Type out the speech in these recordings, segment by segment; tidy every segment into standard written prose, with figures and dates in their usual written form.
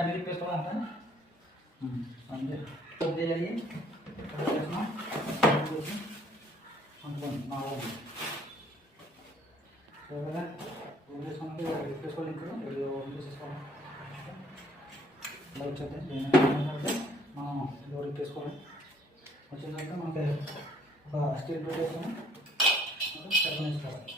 అన్ని తిప్పేసుకోవాలంట అంతే చేయాలి అనుకోండి నాలుగు సరేగా వదిలేసుకుంటే తిప్పేసుకోవాలి ఇక్కడ తీసేసుకోవాలి ఇలా వచ్చేది మనం డోర్ తిప్పేసుకోవాలి వచ్చిన తర్వాత మనకి ఒక స్టీల్ ప్లేట్ వేసుకొని వేసుకోవాలి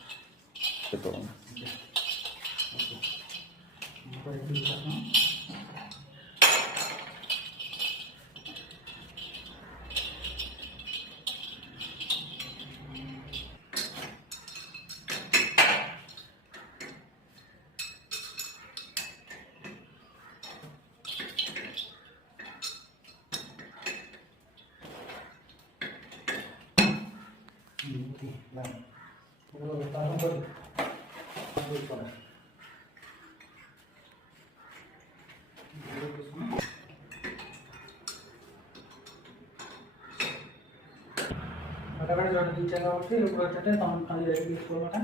అక్కడ రెండు తీర్చాను కాబట్టి ఇప్పుడు వచ్చే తను తీసుకోవాలన్నమాట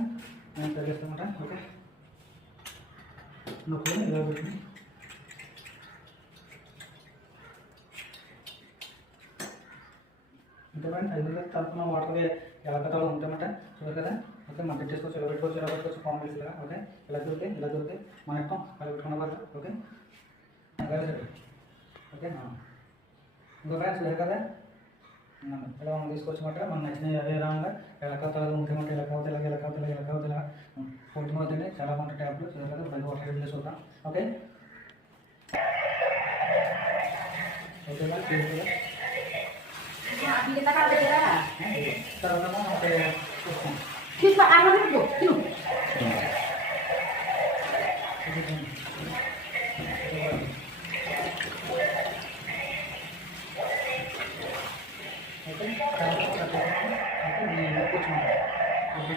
నేను తగ్గిస్తామన్నమాట. ఓకే నొప్పి ఇలా పెట్టి అంటే ఫ్రెండ్స్ ఐదు తరఫున వాటర్ ఎలా కట్టాలో ఉంటాయన్నమాట. చూడాలి కదా. ఓకే మనం పెట్టేసుకోవచ్చు, ఇలా పెట్టుకోవచ్చు ఫార్మల్స్ ఇలా. ఓకే ఇలా దొరికితే మన యొక్క అలా పెట్టుకున్న వాళ్ళు. ఓకే ఓకే ఇంకో ఫ్రెండ్స్ లేదు కదా ఇలా మనం తీసుకోవచ్చు మాట. మనం నచ్చిన అదే విధంగా ఎలా కట్టాలో ఉంటాయన్నమాట. ఇలా కావుతుంది ఫోర్త్ అవుతుంది చాలా బాగుంటుంది ట్యాబ్లు. చూడాలి కదా. బయట వాటర్ యూజ్ చేసుకుంటాం. ఓకే ఓకేనా చూసుకోవాలి. Kita kalau kira, terutama kita apa itu? Oke,